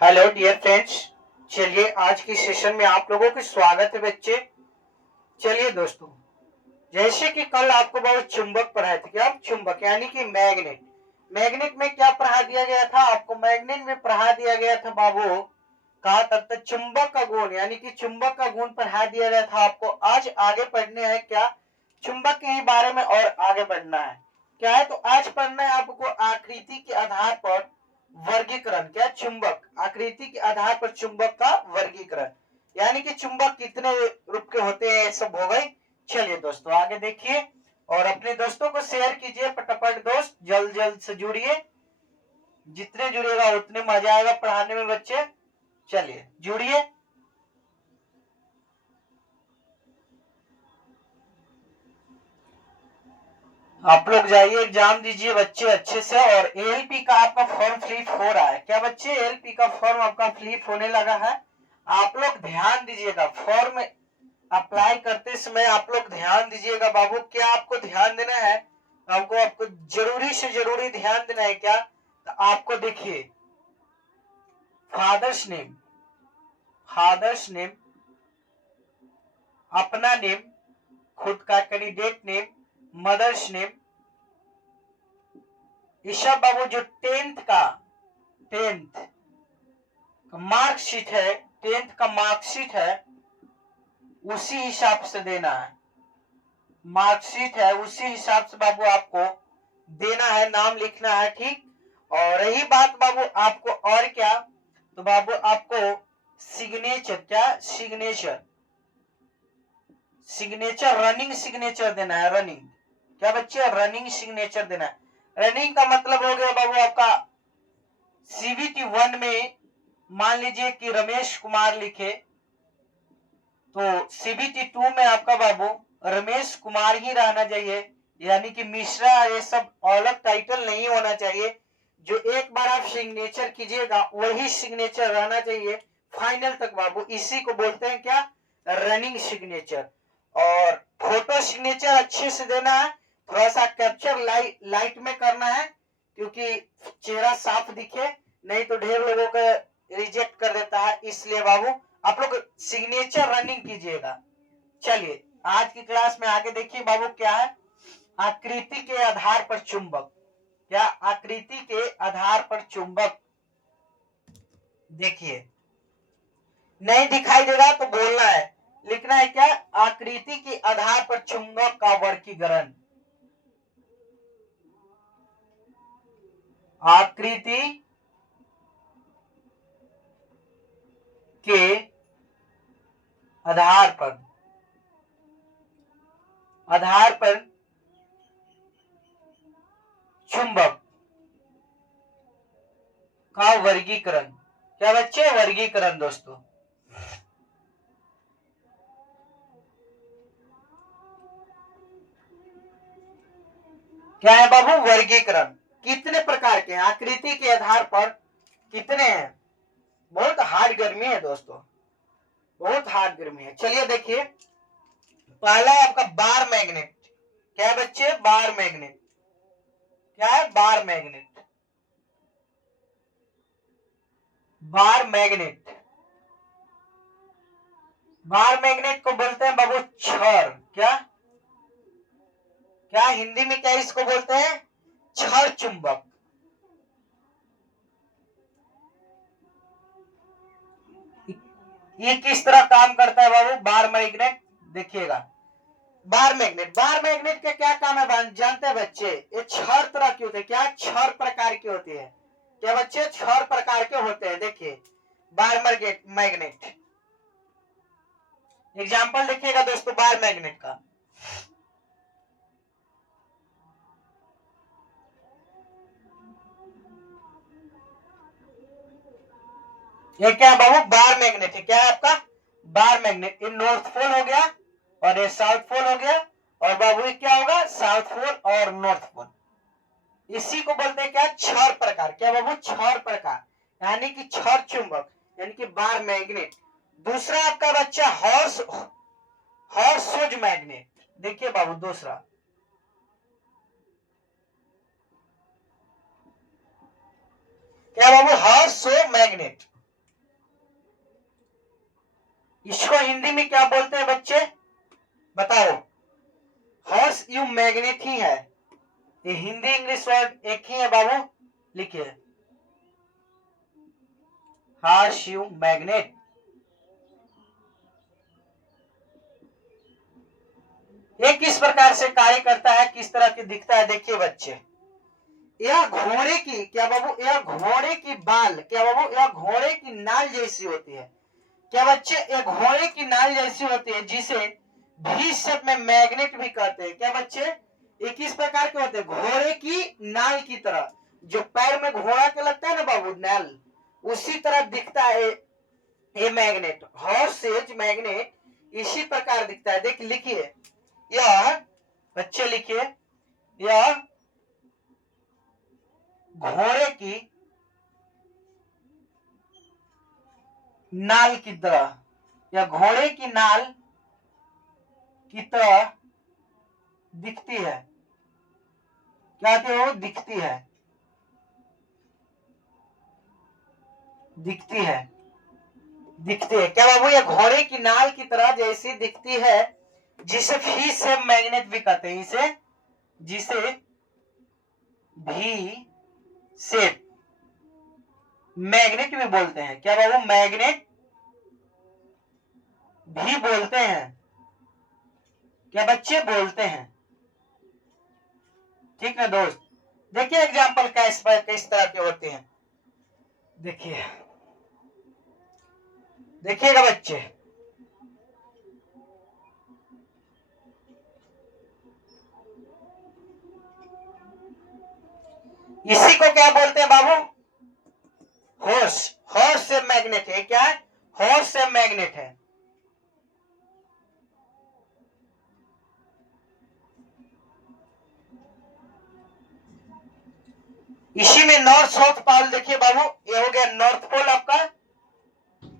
Hello dear friends. चलिए आज की सेशन में आप लोगों का स्वागत है बच्चे। चलिए दोस्तों, जैसे कि कल आपको बहुत चुंबक पढ़ाए थे। क्या चुंबक यानी कि मैग्नेट। मैग्नेट में क्या पढ़ा दिया गया था आपको? मैग्नेट में पढ़ा दिया गया था बाबू, कहा तब तक चुंबक का गुण यानी कि चुंबक का गुण पढ़ा दिया गया था आपको। आज आगे पढ़ने हैं क्या, चुंबक के ही बारे में और आगे बढ़ना है। क्या है तो आज पढ़ना है आपको आकृति के आधार पर वर्गीकरण। क्या चुंबक आकृति के आधार पर चुंबक का वर्गीकरण, यानी कि चुंबक कितने रूप के होते हैं, सब हो गए। चलिए दोस्तों आगे देखिए और अपने दोस्तों को शेयर कीजिए फटाफट। दोस्त जल्द जल्द से जुड़िए, जितने जुड़ेगा उतने मजा आएगा पढ़ाने में बच्चे। चलिए जुड़िए। आप लोग जाइए एग्जाम दीजिए बच्चे अच्छे से। और एएलपी का आपका फॉर्म फ्लिप हो रहा है क्या बच्चे? एएलपी का फॉर्म आपका फ्लिप होने लगा है। आप लोग ध्यान दीजिएगा, फॉर्म अप्लाई करते समय आप लोग ध्यान दीजिएगा बाबू। क्या आपको ध्यान देना है? आपको आपको जरूरी से जरूरी ध्यान देना है। क्या तो आपको देखिए, फादर्स नेम, फादर्स नेम, अपना नेम, खुद का कैंडिडेट नेम, मदर्स नेम, ये सब बाबू जो टेंथ मार्कशीट है, टेंथ का मार्कशीट है उसी हिसाब से देना है। मार्कशीट है उसी हिसाब से बाबू आपको देना है, नाम लिखना है, ठीक। और रही बात बाबू आपको और क्या, तो बाबू आपको सिग्नेचर, क्या सिग्नेचर, सिग्नेचर रनिंग सिग्नेचर देना है। रनिंग, क्या बच्चे रनिंग सिग्नेचर देना है। रनिंग का मतलब हो गया बाबू आपका सीबीटी 1 में मान लीजिए कि रमेश कुमार लिखे, तो सीबीटी 2 में आपका बाबू रमेश कुमार ही रहना चाहिए, यानी कि मिश्रा ये सब अलग टाइटल नहीं होना चाहिए। जो एक बार आप सिग्नेचर कीजिएगा वही सिग्नेचर रहना चाहिए फाइनल तक बाबू। इसी को बोलते हैं क्या, रनिंग सिग्नेचर। और फोटो सिग्नेचर अच्छे से देना है, थोड़ा सा कैप्चर लाइट में करना है क्योंकि चेहरा साफ दिखे, नहीं तो ढेर लोगों का रिजेक्ट कर देता है। इसलिए बाबू आप लोग सिग्नेचर रनिंग कीजिएगा। चलिए आज की क्लास में आगे देखिए बाबू, क्या है आकृति के आधार पर चुंबक। क्या आकृति के आधार पर चुंबक, देखिए नहीं दिखाई देगा तो बोलना है, लिखना है क्या, आकृति के आधार पर चुंबक का वर्गीकरण। आकृति के आधार पर चुंबक का वर्गीकरण। क्या बच्चे वर्गीकरण दोस्तों, क्या है बाबू वर्गीकरण। कितने प्रकार के आकृति के आधार पर कितने हैं? बहुत हार्ड गर्मी है दोस्तों, बहुत हार्ड गर्मी है। चलिए देखिए, पहला है आपका बार मैग्नेट। क्या है बच्चे, बार मैग्नेट। क्या है bar magnet, bar magnet. Bar magnet को बोलते हैं बाबू छड़। क्या क्या हिंदी में क्या इसको बोलते हैं, छड़ चुंबक। ये किस तरह काम करता है बाबू बार मैग्नेट, देखिएगा। बार मैग्नेट का क्या काम है जानते हैं बच्चे? ये छह तरह के होते हैं। क्या छह प्रकार के होते हैं? क्या बच्चे छह प्रकार के होते हैं? देखिए बार मैग्नेट, एग्जाम्पल देखिएगा दोस्तों बार मैग्नेट का। ये क्या बाबू बार मैग्नेट है। क्या है आपका बार मैग्नेट, ये नॉर्थ पोल हो गया और ये साउथ पोल हो गया, और बाबू ये क्या होगा साउथ पोल और नॉर्थ पोल। इसी को बोलते हैं क्या, छह प्रकार। क्या बाबू छह प्रकार, यानी कि छह चुंबक, यानी कि बार मैग्नेट। दूसरा आपका बच्चा हॉर्स हॉर्स मैग्नेट। देखिए बाबू दूसरा, क्या बाबू हॉर्स मैग्नेट। इसको हिंदी में क्या बोलते हैं बच्चे, बताओ। हॉर्स यू मैग्नेट ही है, ये हिंदी इंग्लिश वर्ड एक ही है बाबू, लिखिए हॉर्स यू मैग्नेट। ये किस प्रकार से कार्य करता है, किस तरह की दिखता है, देखिए बच्चे। यह घोड़े की क्या बाबू, यह घोड़े की बाल क्या बाबू, यह घोड़े की नाल जैसी होती है। क्या बच्चे, यह घोड़े की नाल जैसी होती है, जिसे भी शब्द में मैग्नेट भी कहते हैं। क्या बच्चे, ये किस प्रकार के होते हैं, घोड़े की नाल की तरह, जो पैर में घोड़ा के लगता है ना बाबू नाल, उसी तरह दिखता है ये मैग्नेट। हॉर्स एज मैग्नेट इसी प्रकार दिखता है। देख लिखिए, यह बच्चे लिखिए, यह घोड़े की नाल की तरह, या घोड़े की नाल की तरह दिखती है। क्या कहते हो, दिखती है, दिखती है, दिखती है। क्या बाबू, ये घोड़े की नाल की तरह जैसी दिखती है, जिसे भी से मैग्नेट भी कहते हैं, इसे जिसे भी से मैग्नेट भी बोलते हैं। क्या बाबू, मैग्नेट भी बोलते हैं। क्या बच्चे, बोलते हैं। ठीक है दोस्त, देखिए एग्जाम्पल किस तरह के होते हैं, देखिए, देखिएगा बच्चे। इसी को क्या बोलते हैं बाबू, हॉर्स। हॉर्स से मैग्नेट है, क्या है, हॉर्स से मैग्नेट है। इसी में नॉर्थ साउथ पोल देखिए बाबू, ये हो गया नॉर्थ पोल आपका,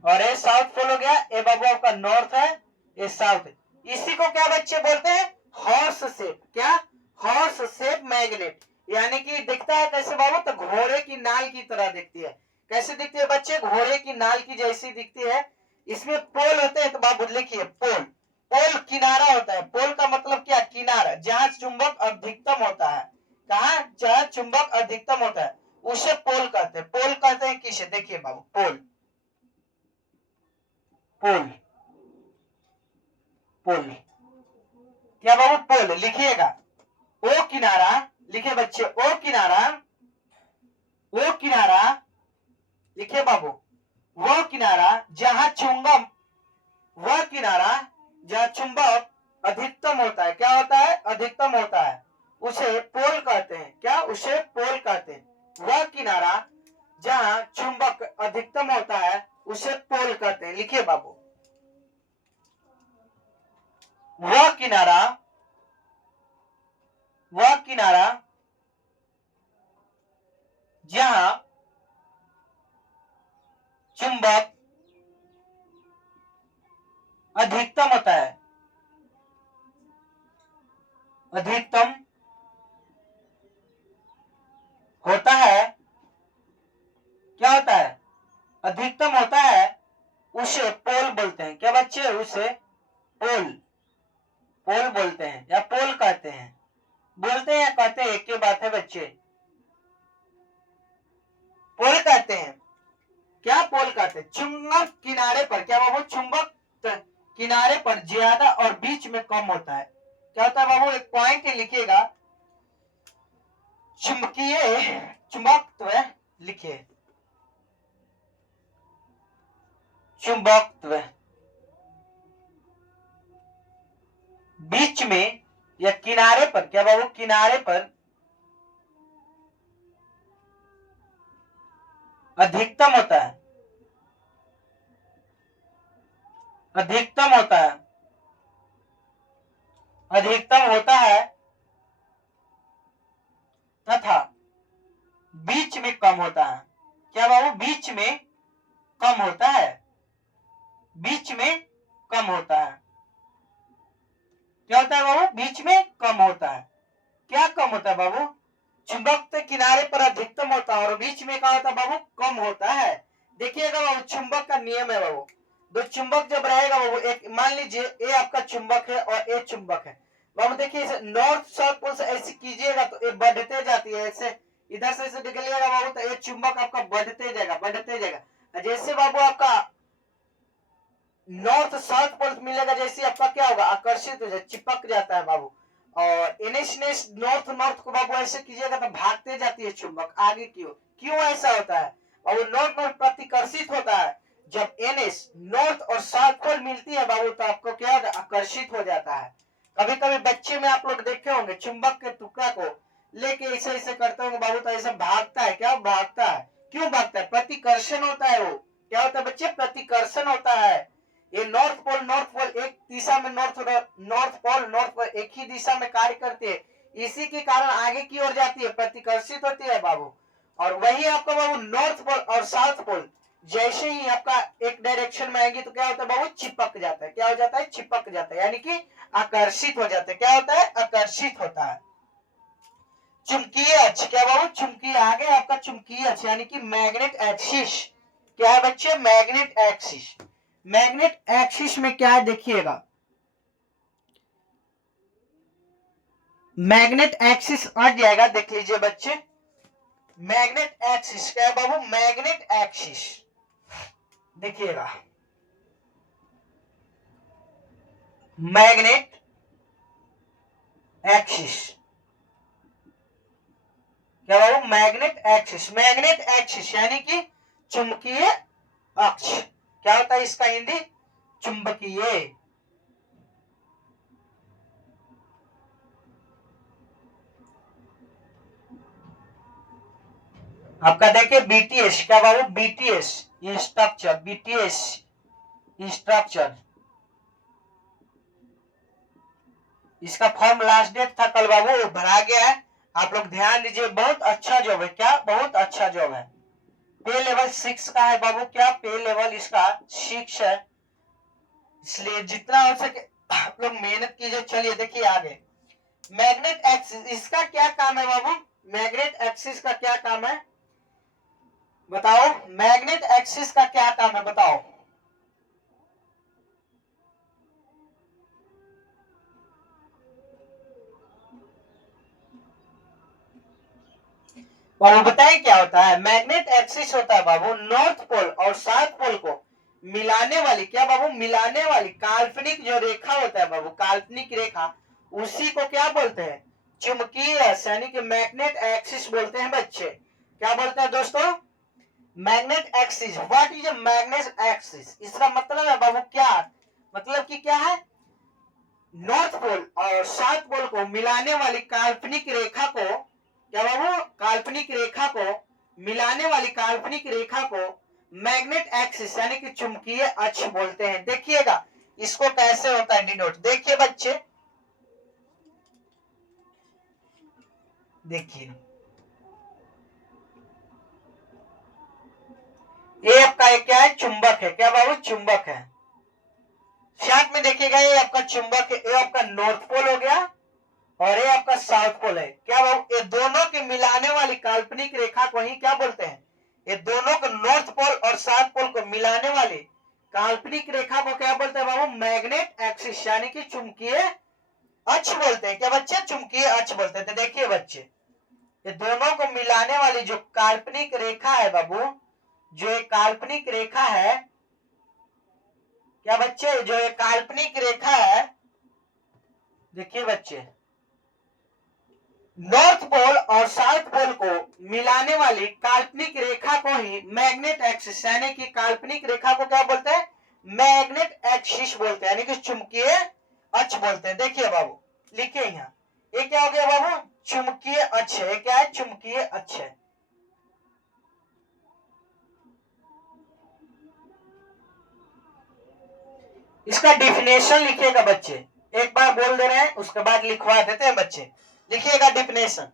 और ये साउथ पोल हो गया, ये बाबू आपका नॉर्थ है, ये साउथ है। इसी को क्या बच्चे बोलते हैं, हॉर्स शेप। क्या, हॉर्स शेप मैग्नेट, यानी कि दिखता है कैसे बाबू, तो घोड़े की नाल की तरह दिखती है। कैसे दिखती है बच्चे, घोड़े की नाल की जैसी दिखती है। इसमें पोल होते हैं, तो बाबू लिखिए पोल। पोल किनारा होता है, पोल का मतलब क्या, किनारा, जहां चुंबक अधिकतम होता है। कहा, जहां चुंबक अधिकतम होता है उसे पोल कहते हैं। पोल कहते हैं किसे, देखिए बाबू, पोल, पोल, पोल, क्या बाबू, पोल लिखिएगा। ओ किनारा, लिखे बच्चे, ओ किनारा, ओ किनारा, लिखे बाबू, वो किनारा जहां चुंबक, वह किनारा जहां चुंबक अधिकतम होता है। क्या होता है, अधिकतम होता है, उसे पोल कहते हैं। क्या, उसे पोल कहते हैं। वह किनारा जहां चुंबक अधिकतम होता है उसे पोल कहते हैं। लिखिए बाबू, वह किनारा, वह किनारा जहां चुंबक अधिकतम होता है, अधिकतम होता है, क्या होता है, अधिकतम होता है, उसे पोल बोलते हैं। क्या बच्चे, उसे पोल, पोल बोलते हैं या पोल कहते हैं। बोलते हैं या कहते हैं, एक ही बात है बच्चे, पोल कहते हैं। क्या पोल कहते हैं, चुंबक किनारे पर, क्या बाबू, चुंबक किनारे पर ज्यादा और बीच में कम होता है। क्या होता है बाबू, एक पॉइंट ही लिखिएगा, चुंबकीय चुंबकत्व, लिखिए चुंबकत्व, बीच में या किनारे पर, क्या बाबू, किनारे पर अधिकतम होता है, अधिकतम होता है, अधिकतम होता है, तथा बीच में कम होता है। क्या बाबू, बीच में कम होता है, बीच में कम होता है। क्या होता है बाबू, बीच में कम होता है। क्या कम होता है बाबू, चुंबक के किनारे पर अधिकतम होता है और बीच में क्या होता है बाबू, कम होता है। देखिएगा बाबू, चुंबक का नियम है बाबू, दो चुंबक जब रहेगा वो एक, मान लीजिए ए आपका चुंबक है और ए चुंबक है बाबू, देखिए इसे नॉर्थ साउथ पोल से ऐसे कीजिएगा तो ये बढ़ते जाती है, ऐसे इधर से ऐसे निकलिएगा बाबू तो ये चुंबक आपका बढ़ते जाएगा। जैसे बाबू आपका नॉर्थ साउथ पोल मिलेगा, जैसे आपका क्या होगा, आकर्षित हो जाए, चिपक जाता है बाबू। और एनएस नॉर्थ नॉर्थ को बाबू ऐसे कीजिएगा तो भागते जाती है चुंबक आगे की ओर। क्यों ऐसा होता है? और वो नॉर्थ नॉर्थ प्रतिकर्षित होता है। जब एनएस नॉर्थ और साउथ पोल मिलती है बाबू तो आपको क्या होता है, आकर्षित हो जाता है। कभी कभी बच्चे में आप लोग देखे होंगे चुंबक के टुकड़ा को लेके ऐसे ऐसे करते होंगे बाबू तो ऐसे भागता है। क्या भागता है? क्यों भागता है? प्रतिकर्षण होता है। वो क्या होता है बच्चे? प्रतिकर्षण होता है। ये नॉर्थ पोल एक दिशा में, नॉर्थ पोल एक ही दिशा में कार्य करती है, इसी के कारण आगे की ओर जाती है, प्रतिकर्षित होती है बाबू। और वही आपका बाबू नॉर्थ पोल और साउथ पोल जैसे ही आपका एक डायरेक्शन में आएंगे तो क्या होता है बाबू, चिपक जाता है। क्या हो जाता है? चिपक जाता है, यानी कि आकर्षित हो जाते हैं। क्या होता है? आकर्षित होता है। चुंबकीय अक्ष, क्या बाबू? चुंबकीय, आगे आपका चुंबकीय अक्ष यानी कि मैग्नेट एक्सिस। क्या है बच्चे? Magnet axis. मैग्नेट एक्सिस में क्या है देखिएगा, मैग्नेट एक्सिस हट जाएगा, देख लीजिए बच्चे। मैग्नेट एक्सिस क्या है बाबू? मैग्नेट एक्सिस देखिएगा, मैग्नेट एक्सिस क्या बाबू? मैग्नेट एक्सिस यानी कि चुंबकीय अक्ष। क्या होता है इसका हिंदी? चुंबकीय। आपका देखिए बीटीएस, क्या बाबू? बीटीएस स्ट्रक्चर, बीटीएस स्ट्रक्चर, इसका फॉर्म लास्ट डेट था कल बाबू, भरा गया है। आप लोग ध्यान दीजिए, बहुत अच्छा जॉब है। क्या? बहुत अच्छा जॉब है। पे लेवल 6 का है बाबू। क्या? पे लेवल इसका 6 है, इसलिए जितना हो सके आप लोग मेहनत कीजिए। चलिए देखिए आगे, मैग्नेट एक्सिस, इसका क्या काम है बाबू? मैग्नेट एक्सिस का क्या काम है बताओ? मैग्नेट एक्सिस का क्या काम है बताओ? और बताएं क्या होता है? मैग्नेट एक्सिस होता है बाबू नॉर्थ पोल और साउथ पोल को मिलाने वाली, क्या बाबू? मिलाने वाली काल्पनिक जो रेखा होता है बाबू, काल्पनिक रेखा, उसी को क्या बोलते हैं? चुंबकीय अक्ष यानी कि मैग्नेट एक्सिस बोलते हैं बच्चे। क्या बोलते हैं दोस्तों? Magnet axis. What is a magnet axis? इसका मतलब है बाबू क्या, मतलब कि क्या है, नॉर्थ पोल और साउथ पोल को मिलाने वाली काल्पनिक रेखा को, क्या बाबू? काल्पनिक रेखा को मिलाने वाली काल्पनिक रेखा को मैग्नेट एक्सिस यानी कि चुंबकीय अक्ष बोलते हैं। देखिएगा इसको कैसे होता है डिनोट, देखिए बच्चे, देखिए ये आपका एक क्या है? चुंबक है। क्या बाबू? चुंबक है। साथ में देखिएगा ये आपका चुंबक है, ये आपका नॉर्थ पोल हो गया और ये आपका साउथ पोल है। क्या बाबू? ये दोनों के मिलाने वाली काल्पनिक रेखा को ही क्या बोलते हैं? ये दोनों को, नॉर्थ पोल और साउथ पोल को मिलाने वाली काल्पनिक रेखा को क्या बोलते हैं बाबू? मैग्नेट एक्सिस यानी कि चुंबकीय अक्ष बोलते हैं। क्या बच्चे? चुंबकीय अक्ष बोलते हैं। तो देखिए बच्चे, ये दोनों को मिलाने वाली जो काल्पनिक रेखा है बाबू, जो एक काल्पनिक रेखा है, क्या बच्चे? जो एक काल्पनिक रेखा है, देखिए बच्चे, नॉर्थ पोल और साउथ पोल को मिलाने वाली काल्पनिक रेखा को ही मैग्नेट एक्सिस यानी कि काल्पनिक रेखा को क्या बोलते हैं? मैग्नेट एक्सिस बोलते हैं, यानी कि चुंबकीय अक्ष बोलते हैं। देखिए बाबू, लिखिए यहाँ, ये क्या हो गया बाबू? चुंबकीय अक्ष है। क्या है? चुंबकीय अक्ष है। इसका डिफिनेशन लिखिएगा बच्चे, एक बार बोल दे रहे हैं उसके बाद लिखवा देते हैं बच्चे। लिखिएगा डिफिनेशन,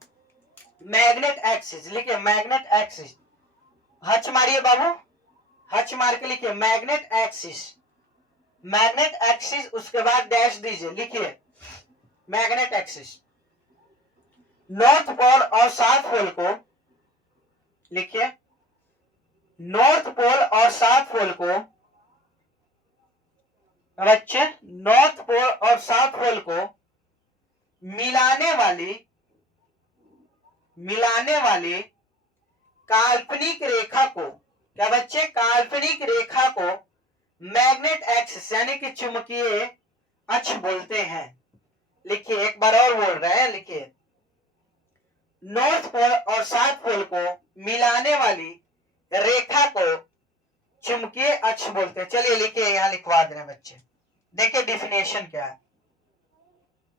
मैग्नेट एक्सिस, लिखिए मैग्नेट एक्सिस, हच मारिए बाबू, हच मार के लिखिए मैग्नेट एक्सिस, मैग्नेट एक्सिस, उसके बाद डैश दीजिए, लिखिए मैग्नेट एक्सिस, नॉर्थ पोल और साउथ पोल को, लिखिए नॉर्थ पोल और साउथ पोल को बच्चे नॉर्थ पोल और साउथ पोल को मिलाने वाली काल्पनिक रेखा को, क्या बच्चे, काल्पनिक रेखा को मैग्नेट एक्सिस यानी कि चुंबकीय अक्ष बोलते हैं। लिखिए, एक बार और बोल रहे हैं, लिखिए, नॉर्थ पोल और साउथ पोल को मिलाने वाली रेखा को चुंबकीय अक्ष बोलते हैं। चलिए लिखिए, यहां लिखवा दे रहे हैं बच्चे। देखिए डिफिनेशन क्या है,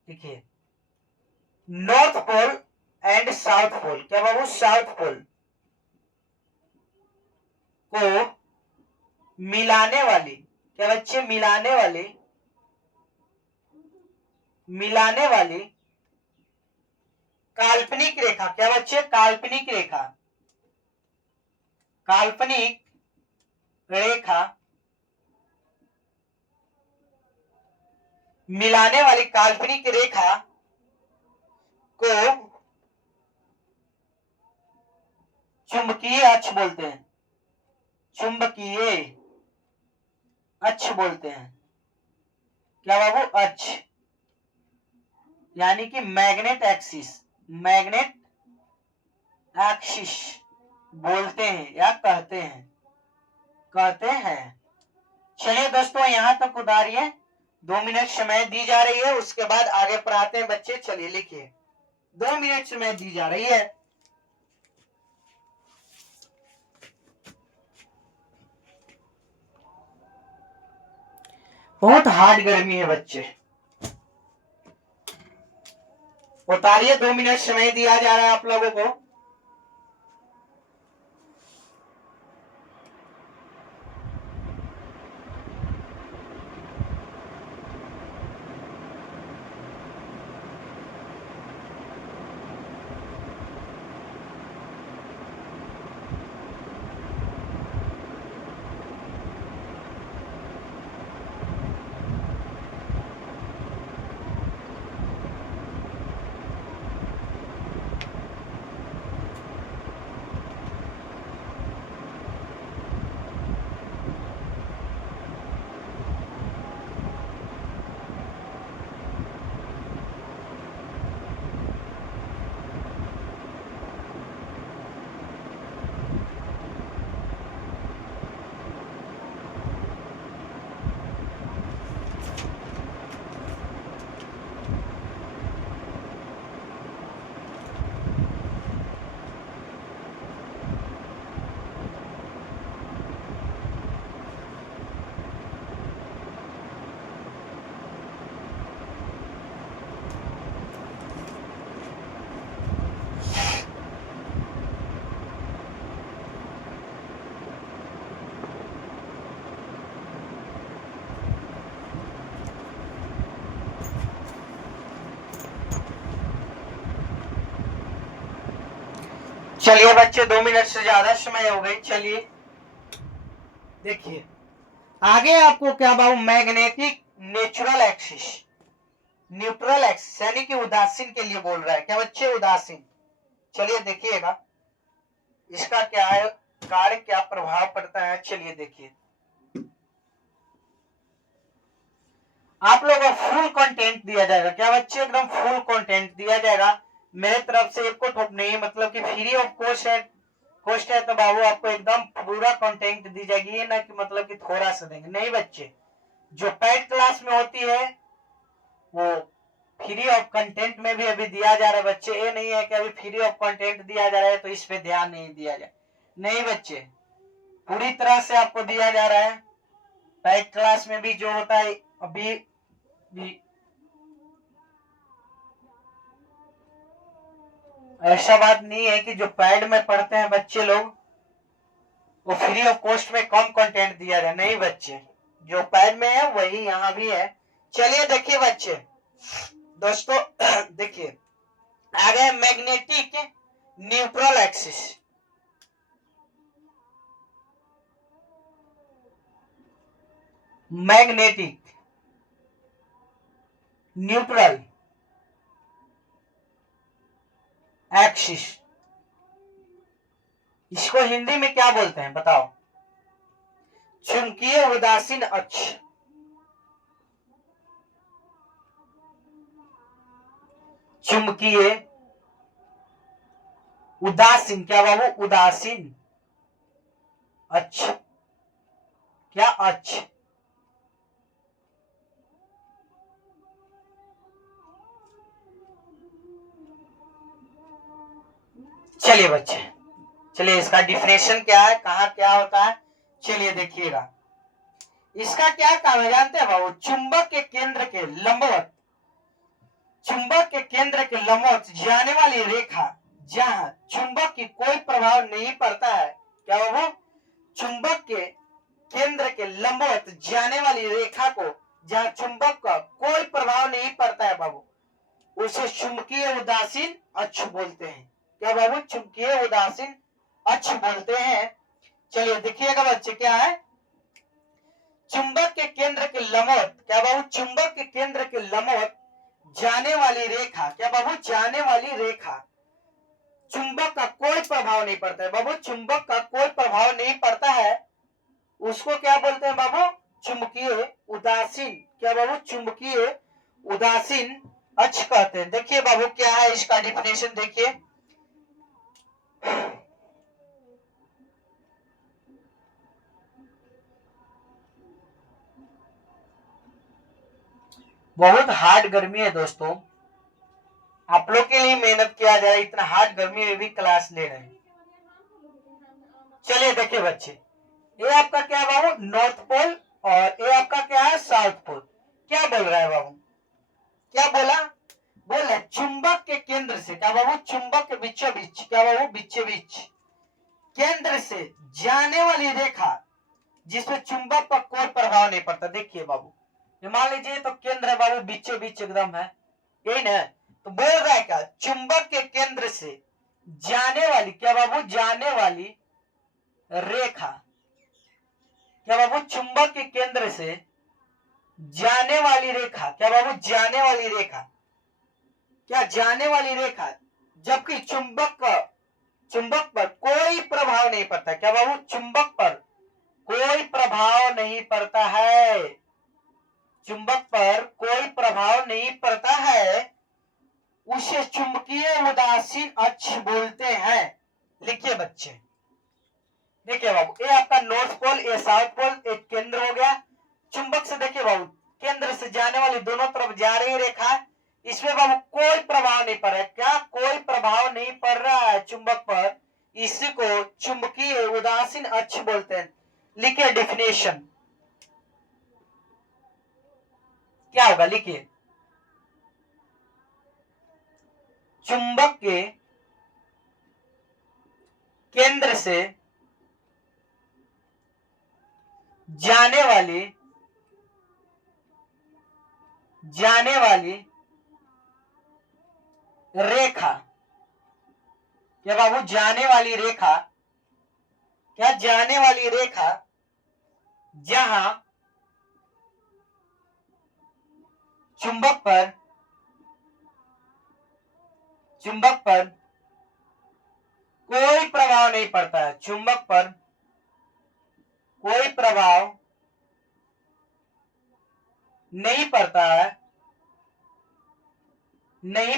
देखिए, north pole and south pole, क्या बाबू, साउथ पोल को मिलाने वाली, क्या बच्चे, मिलाने वाली काल्पनिक रेखा, क्या बच्चे, काल्पनिक रेखा, काल्पनिक रेखा, मिलाने वाली काल्पनिक रेखा को चुंबकीय अक्ष बोलते हैं, चुंबकीय अक्ष बोलते हैं। क्या बाबू, अक्ष यानी कि मैग्नेट एक्सिस, मैग्नेट एक्सिस बोलते हैं या कहते हैं। चलिए दोस्तों, यहां तक उतारिए, 2 मिनट समय दी जा रही है, उसके बाद आगे पढ़ाते हैं बच्चे। चलिए लिखिए, 2 मिनट समय दी जा रही है। बहुत हार्ड गर्मी है बच्चे, उतारिए, 2 मिनट समय दिया जा रहा है आप लोगों को। चलिए बच्चे, 2 मिनट से ज्यादा समय हो गई। चलिए देखिए, आगे आपको क्या बाबू, magnetic natural axis, neutral axis यानी कि उदासीन के लिए बोल रहा है, क्या बच्चे, उदासीन। चलिए देखिएगा इसका क्या है कार्य, क्या प्रभाव पड़ता है। चलिए देखिए, आप लोगों को फुल कंटेंट दिया जाएगा, क्या बच्चे, एकदम फुल कंटेंट दिया जाएगा मेरे तरफ से। एक को ठोक नहीं, मतलब कि फ्री ऑफ कॉस्ट है तो बाबू आपको एकदम पूरा कंटेंट दी जाएगी, ये ना कि मतलब कि थोड़ा सा देंगे, नहीं बच्चे। जो पेड क्लास में होती है वो फ्री ऑफ कंटेंट में भी अभी दिया जा रहा है बच्चे। ये नहीं है कि अभी फ्री ऑफ कंटेंट दिया जा रहा है तो इस पे ध्यान नहीं दिया जाए, नहीं बच्चे, पूरी तरह से आपको दिया जा रहा है। पेड क्लास में भी जो होता है अभी भी ऐसा बात नहीं है कि जो पैड में पढ़ते हैं बच्चे लोग वो फ्री ऑफ कॉस्ट में कम कंटेंट दिया जाए, नहीं बच्चे, जो पैड में है वही यहाँ भी है। चलिए देखिए बच्चे, दोस्तों देखिए, आ गए magnetic neutral axis. Magnetic neutral axis, इसको हिंदी में क्या बोलते हैं बताओ, चुंबकीय उदासीन अक्ष, चुंबकीय उदासीन, क्या बाबू, उदासीन अक्ष, क्या अक्ष, चलिए बच्चे, चलिए इसका डिफिनेशन क्या है, कहा क्या होता है, चलिए देखिएगा। इसका क्या काम है जानते हैं बाबू, चुंबक के केंद्र के लंबवत, चुंबक के केंद्र के लंबवत जाने वाली रेखा जहां चुंबक की कोई प्रभाव नहीं पड़ता है, क्या बाबू, चुंबक के केंद्र के लंबवत जाने वाली रेखा को जहां चुंबक का कोई प्रभाव नहीं पड़ता है बाबू, उसे चुंबकीय उदासीन अक्ष बोलते हैं। क्या बाबू, चुंबकीय उदासीन अक्ष बोलते हैं। चलिए देखिएगा बच्चे, क्या है, चुंबक के केंद्र के लंबवत, क्या बाबू, चुंबक के केंद्र के लंबवत जाने वाली रेखा, क्या बाबू, जाने वाली रेखा, चुंबक का कोई प्रभाव नहीं पड़ता है बाबू, चुंबक का कोई प्रभाव नहीं पड़ता है, उसको क्या बोलते हैं बाबू, चुंबकीय उदासीन, क्या बाबू, चुंबकीय उदासीन अक्ष कहते हैं। देखिए बाबू क्या है इसका डिफिनेशन, देखिए, बहुत हार्ड गर्मी है दोस्तों, आप लोग के लिए मेहनत किया जाए, इतना हार्ड गर्मी में भी क्लास ले रहे हैं। चलिए देखिए बच्चे, ये आपका क्या है बाबू, नॉर्थ पोल, और ये आपका क्या है, साउथ पोल। क्या बोल रहा है बाबू, क्या बोला, बोल रहा है चुंबक के केंद्र से, क्या बाबू, चुंबक के बीचों बीच, क्या बाबू, बीचों बीच केंद्र से जाने वाली रेखा जिसमें चुंबक पर कोई प्रभाव नहीं पड़ता। देखिए बाबू, मान लीजिए तो केंद्र है बाबू, बीचों बीच एकदम है, यही ना, तो बोल रहा है क्या, चुंबक के केंद्र से जाने वाली, क्या बाबू, जाने वाली रेखा, क्या बाबू, चुंबक के केंद्र से जाने वाली रेखा, क्या बाबू, जाने वाली रेखा, क्या जाने वाली रेखा, जबकि चुंबक पर कोई प्रभाव नहीं पड़ता, क्या बाबू, चुंबक पर कोई प्रभाव नहीं पड़ता है, चुंबक पर कोई प्रभाव नहीं पड़ता है, उसे चुंबकीय उदासीन अक्ष बोलते हैं। लिखिए बच्चे, देखिए बाबू, ये आपका नॉर्थ पोल, ये साउथ पोल, एक केंद्र हो गया, चुंबक से देखिए बाबू, केंद्र से जाने वाली दोनों तरफ जा रही रेखा, इसमें बाबू कोई प्रभाव नहीं पड़ रहा है, क्या कोई प्रभाव नहीं पड़ रहा है चुंबक पर, इसी को चुंबकीय उदासीन अक्ष बोलते हैं। लिखिए डिफिनेशन क्या होगा, लिखिए, चुंबक के केंद्र से जाने वाली रेखा, क्या बाबू, जाने वाली रेखा, क्या जाने वाली रेखा जहां चुंबक पर कोई प्रभाव नहीं पड़ता है, चुंबक पर कोई प्रभाव नहीं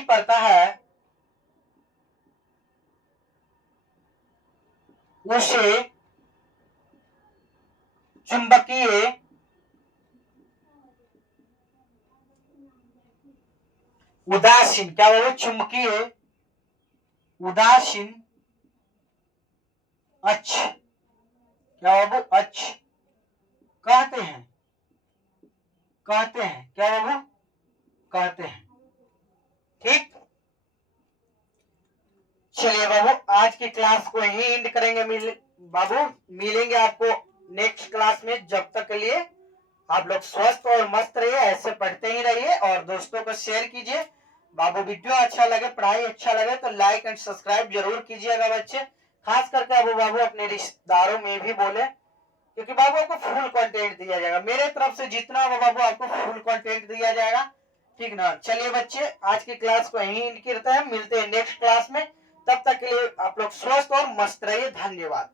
पड़ता है, उसे चुंबकीय उदासीन, क्या बोलो, चुंबकीय उदासीन अक्ष, क्या बाबू, अक्ष कहते हैं, क्या बाबू, कहते हैं। ठीक, चलिए बाबू, आज की क्लास को यही एंड करेंगे। बाबू मिलेंगे आपको नेक्स्ट क्लास में, जब तक के लिए आप लोग स्वस्थ और मस्त रहिए, ऐसे पढ़ते ही रहिए और दोस्तों को शेयर कीजिए। बाबू वीडियो अच्छा लगे, पढ़ाई अच्छा लगे तो लाइक एंड सब्सक्राइब जरूर कीजिएगा बच्चे, खास करके अबू बाबू अपने रिश्तेदारों में भी बोले, क्योंकि बाबू आपको फुल कंटेंट दिया जाएगा, मेरे तरफ से जितना होगा बाबू आपको फुल कंटेंट दिया जाएगा। ठीक ना, चलिए बच्चे, आज की क्लास को यहीं एंड करते हैं, मिलते हैं नेक्स्ट क्लास में, तब तक के लिए आप लोग स्वस्थ और मस्त रहिए, धन्यवाद।